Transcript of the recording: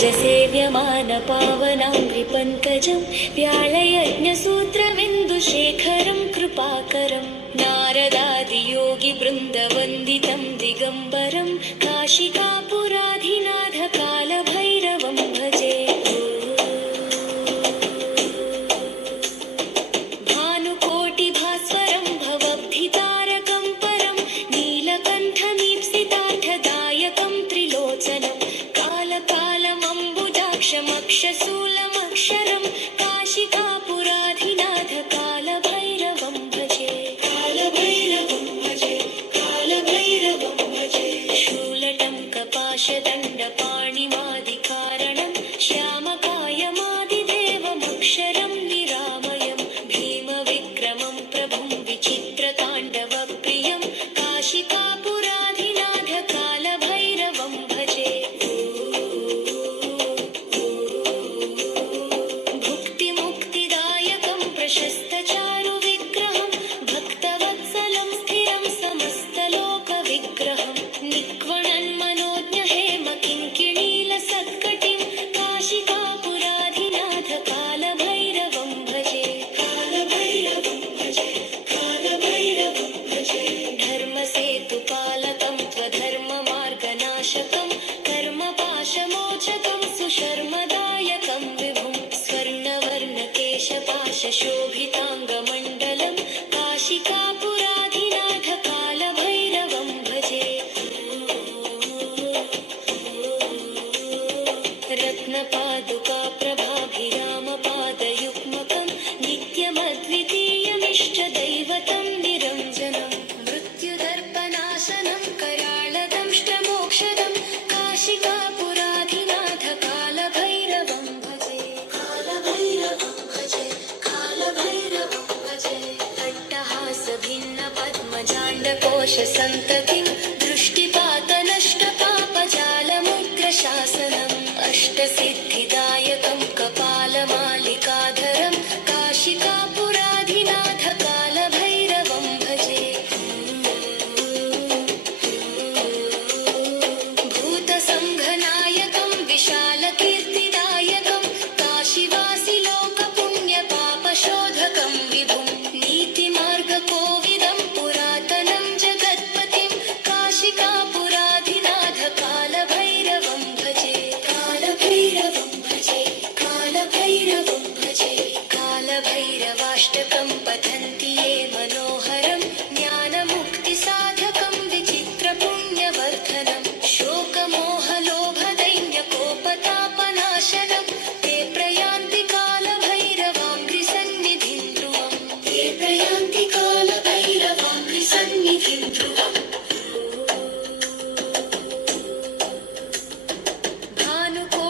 जसेव्यमानपावनाङ्घ्रिपङ्कजं व्याळयज्ञसूत्रमिन्दुशेखरं कृपाकरं नारदादियोगिवृन्दवन्दितं दिगम्बरं काशिकापुराधिनाथकालभैरवं भजे। भानुकोटिभास्वरं भवद्धितारकं परं नीलकण्ठमीप्सितार्थदायकं त्रिलोचनं कालकालमम्बुजाक्षमक्षशूलमक्षरं काशिकापुराधिनाथकालभैरवं भजे। कालभैरवं भजे, कालभैरवं भजे। शूलटं कपाशदण्डपाणिमादिकारणं श्यामकायमादिदेवमक्षरं निरामयं भीमविक्रमं प्रभुं विचित्रताण्डवप्रियं काशिकापुराधिनाथकालभैरवं भजे। भुक्तिमुक्तिदायकं प्रशस्तचारुविग्रहं भक्तवत्सलं स्थिरं समस्तलोकविग्रहं निक्वणन्मनोज्ञहेमकिङ्किणीलसत्कटिं काशिकापुराधिनाथकालभैरवं भजे। कालभैरवं भजे, कालभैरवं भजे। धर्मसेतुपालकं त्वधर्ममार्गनाशकं कर्मपाशमोचकं सुशर्मदायकं विभुं स्वर्णवर्णकेशपाशशोभिताङ्गमण्डलं काशिकापुराधिनाथकालभैरवं भजे। रत्नपादुकाप्रभाभिरामपादयुग्मकं नित्यमद्वितीयमिष्टदैवतं निरञ्जनं मृत्युदर्पनाशनं कराळदंष्ट्रमोक्षदं काशिकापुराधिनाथकालभैरवं भजे। कालभैरवं भजे, कालभैरवं भजे। अट्टहासभिन्नपद्मजाण्डकोशसन्ततिं दृष्टिपातनष्टपापजालमुग्रशासनम् अष्टसिद्धिदायकं कपालमालिकाधरं काशिकापुराधिनाथकालभैरवं भजे। भूतसङ्घनायकं विशालकीर्तिदायकं काशीवासिलोकपुण्यपापशोधकं विभुं नीतिमार्गकोविदं पुरातनं जगत्पतिं काशिकापुराधिनाथकालभैरवं भजे। कालभैरवं भजे, कालभैरवं भजे। कालभैरवाष्टकं पठन्ति ये मनोहरं ज्ञानमुक्तिसाधकं विचित्रपुण्यवर्धनं शोकमोहलोभदैन्यकोपतापनाशनं ते प्रयान्ति कालभैरवाङ्घ्रिसन्निधिं ध्रुवं ते प्रयान्ति कालभैरवाङ्घ्रिसन्निधिं ध्रुवम्।